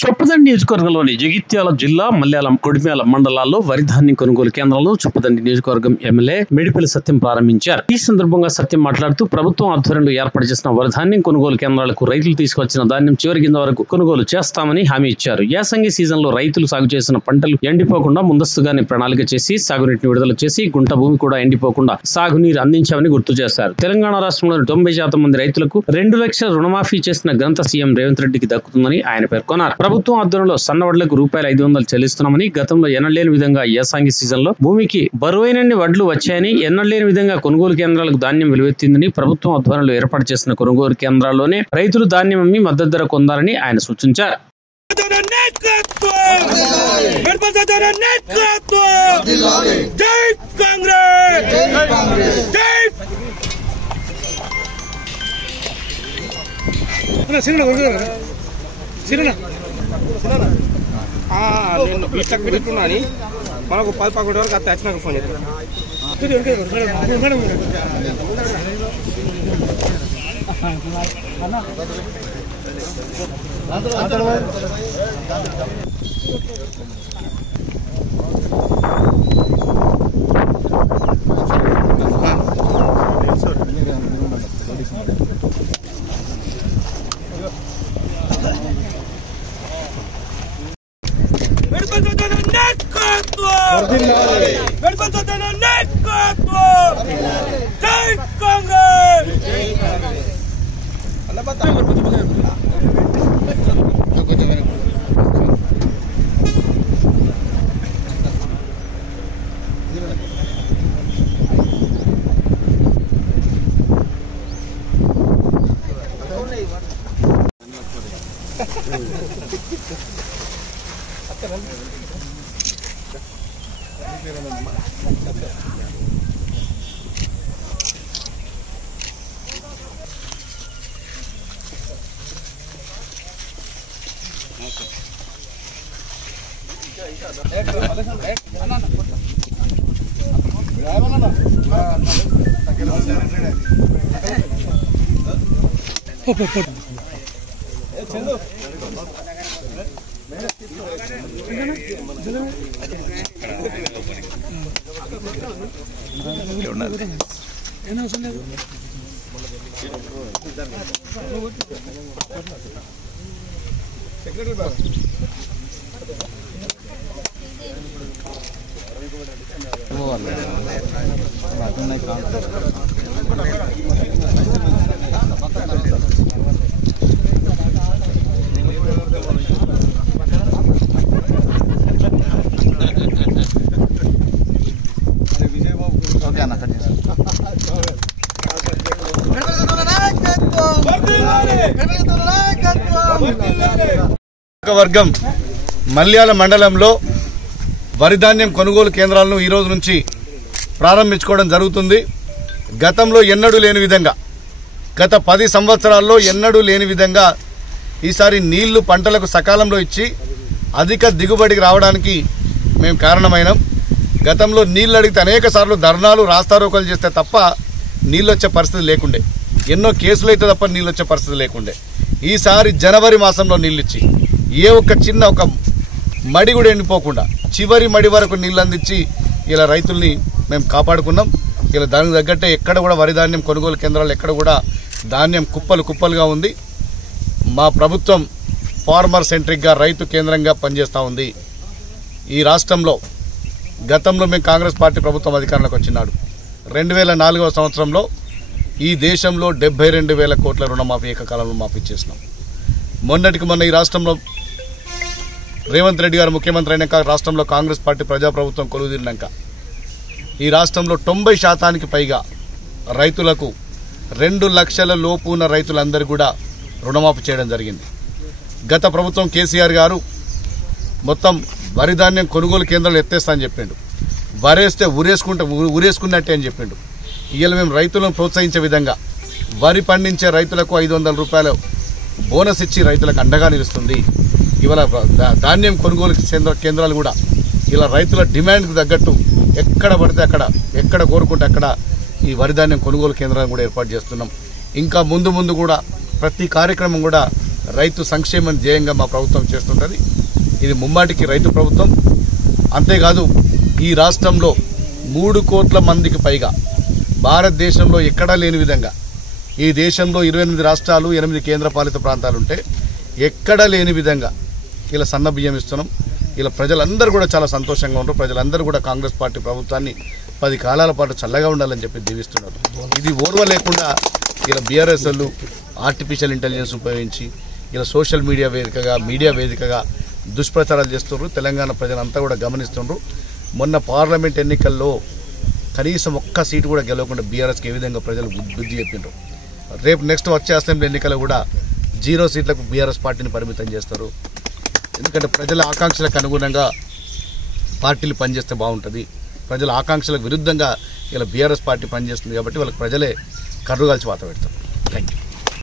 చొప్పదండి నియోజకవర్గంలోని జగిత్యాల జిల్లా మల్యాలం కొడిమ్యాల మండలాల్లో వరి ధాన్యం కొనుగోలు కేంద్రాలను చొప్పదండి నియోజకవర్గం ఎమ్మెల్యే మేడిపల్లి సత్యం ప్రారంభించారు. ఈ సందర్భంగా సత్యం మాట్లాడుతూ ప్రభుత్వం ఆధ్వర్యంలో ఏర్పాటు చేసిన వరి ధాన్యం కొనుగోలు కేంద్రాలకు రైతులు తీసుకొచ్చిన ధాన్యం చివరి గింజ వరకు కొనుగోలు చేస్తామని హామీ ఇచ్చారు. యాసంగి సీజన్ లో రైతులు సాగు చేసిన పంటలు ఎండిపోకుండా ముందస్తుగానే ప్రణాళిక చేసి సాగునీటిని విడుదల చేసి గుంట భూమి కూడా ఎండిపోకుండా సాగునీరు అందించామని గుర్తు చేశారు. తెలంగాణ రాష్ట్రంలోని 90% మంది రైతులకు 2 లక్షల రుణమాఫీ చేసిన ఘనత సీఎం రేవంత్ రెడ్డికి దక్కుతుందని ఆయన పేర్కొన్నారు. ప్రభుత్వం ఆధ్వర్యంలో సన్నవడ్లకు ₹500 చెల్లిస్తున్నామని, గతంలో ఎన్నడలేని విధంగా యాసంగి సీజన్ లో భూమికి బరువైనన్ని వడ్లు వచ్చాయని, ఎన్నడలేని విధంగా కొనుగోలు కేంద్రాలకు ధాన్యం వెలువెత్తిందని, ప్రభుత్వం ఆధ్వర్యంలో ఏర్పాటు చేసిన కొనుగోలు కేంద్రాల్లోనే రైతులు ధాన్యం అమ్మి మద్దతు ధర పొందాలని ఆయన సూచించారు. నేను బీట్లకు పెట్టుకున్నా అని మనకు 10-11 వరకు అత్త వచ్చినాక ఫోన్ చేస్తాను. వర్గం మల్యాల మండలంలో వరి ధాన్యం కొనుగోలు కేంద్రాలను ఈ రోజు నుంచి ప్రారంభించుకోవడం జరుగుతుంది. గతంలో ఎన్నడూ లేని విధంగా, గత 10 సంవత్సరాల్లో ఎన్నడూ లేని విధంగా ఈసారి నీళ్లు పంటలకు సకాలంలో ఇచ్చి అధిక దిగుబడికి రావడానికి మేము కారణమైనాం. గతంలో నీళ్ళు అడిగితే అనేక సార్లు ధర్నాలు రాస్తారోకలు చేస్తే తప్ప నీళ్ళు వచ్చే పరిస్థితి లేకుండే, ఎన్నో కేసులు అయితే తప్ప నీళ్ళు వచ్చే పరిస్థితి లేకుండే. ఈసారి జనవరి మాసంలో నీళ్ళిచ్చి ఏ ఒక్క చిన్న ఒక మడి కూడా ఎండిపోకుండా చివరి మడి వరకు నీళ్ళు అందించి ఇలా రైతుల్ని మేము కాపాడుకున్నాం. ఇలా దానికి తగ్గట్టే ఎక్కడ కూడా వరి ధాన్యం కొనుగోలు కేంద్రాలు ఎక్కడ కూడా ధాన్యం కుప్పలు కుప్పలుగా ఉంది. మా ప్రభుత్వం ఫార్మర్ సెంట్రిక్గా రైతు కేంద్రంగా పనిచేస్తూ ఉంది. ఈ రాష్ట్రంలో గతంలో మేము కాంగ్రెస్ పార్టీ ప్రభుత్వం అధికారంలోకి వచ్చినాడు 2004వ సంవత్సరంలో ఈ దేశంలో 72,000 కోట్ల రుణమాఫీ ఏకకాలంలో మాఫీ చేసినాం. మొన్నటికి మొన్న ఈ రాష్ట్రంలో రేవంత్ రెడ్డి గారు ముఖ్యమంత్రి అయినాక రాష్ట్రంలో కాంగ్రెస్ పార్టీ ప్రజాప్రభుత్వం కొలువుదీరినాక ఈ రాష్ట్రంలో 90% పైగా రైతులకు 2 లక్షల లోపు ఉన్న రైతులందరూ కూడా రుణమాఫీ చేయడం జరిగింది. గత ప్రభుత్వం కేసీఆర్ గారు మొత్తం వరి ధాన్యం కొనుగోలు కేంద్రాలు ఎత్తేస్తా అని చెప్పిండు, వరేస్తే ఊరేసుకున్నట్టే అని చెప్పిండు. ఇవాళ మేము రైతులను ప్రోత్సహించే విధంగా వరి పండించే రైతులకు ₹500 బోనస్ ఇచ్చి రైతులకు అండగా నిలుస్తుంది. ఇవాళ ధాన్యం కొనుగోలు కేంద్రాలు కూడా ఇలా రైతుల డిమాండ్కి తగ్గట్టు ఎక్కడ పడితే అక్కడ, ఎక్కడ కోరుకుంటే అక్కడ ఈ వరి ధాన్యం కొనుగోలు కేంద్రాలను కూడా ఏర్పాటు చేస్తున్నాం. ఇంకా ముందు కూడా ప్రతి కార్యక్రమం కూడా రైతు సంక్షేమం ధ్యేయంగా మా ప్రభుత్వం చేస్తుంటుంది. ఇది ముమ్మాటికి రైతు ప్రభుత్వం. అంతేకాదు ఈ రాష్ట్రంలో 3 కోట్ల మందికి పైగా భారతదేశంలో ఎక్కడా లేని విధంగా ఈ దేశంలో 28 రాష్ట్రాలు 8 కేంద్రపాలిత ప్రాంతాలు ఉంటే ఎక్కడా లేని విధంగా ఇలా సన్న బియ్యం ఇస్తున్నాం. ఇలా ప్రజలందరూ కూడా చాలా సంతోషంగా ఉంటారు. ప్రజలందరూ కూడా కాంగ్రెస్ పార్టీ ప్రభుత్వాన్ని 10 కాలాల పాటు చల్లగా ఉండాలని చెప్పి దీవిస్తున్నారు. ఇది ఓర్వ లేకుండా ఇలా బీఆర్ఎస్ వాళ్ళు ఆర్టిఫిషియల్ ఇంటెలిజెన్స్ ఉపయోగించి ఇలా సోషల్ మీడియా వేదికగా దుష్ప్రచారాలు చేస్తున్నారు. తెలంగాణ ప్రజలంతా కూడా గమనిస్తున్నారు. మొన్న పార్లమెంట్ ఎన్నికల్లో కనీసం ఒక్క సీటు కూడా గెలవకుండా బీఆర్ఎస్కి ఏ విధంగా ప్రజలు బుద్ధి చెప్పినారు. రేపు నెక్స్ట్ వచ్చే అసెంబ్లీ ఎన్నికలు కూడా 0 సీట్లకు బీఆర్ఎస్ పార్టీని పరిమితం చేస్తారు. ఎందుకంటే ప్రజల ఆకాంక్షలకు అనుగుణంగా పార్టీలు పనిచేస్తే బాగుంటుంది. ప్రజల ఆకాంక్షలకు విరుద్ధంగా ఇలా బీఆర్ఎస్ పార్టీ పనిచేస్తుంది కాబట్టి వాళ్ళకి ప్రజలే కర్రుగాల్చి వాత పెడతారు. Thank you.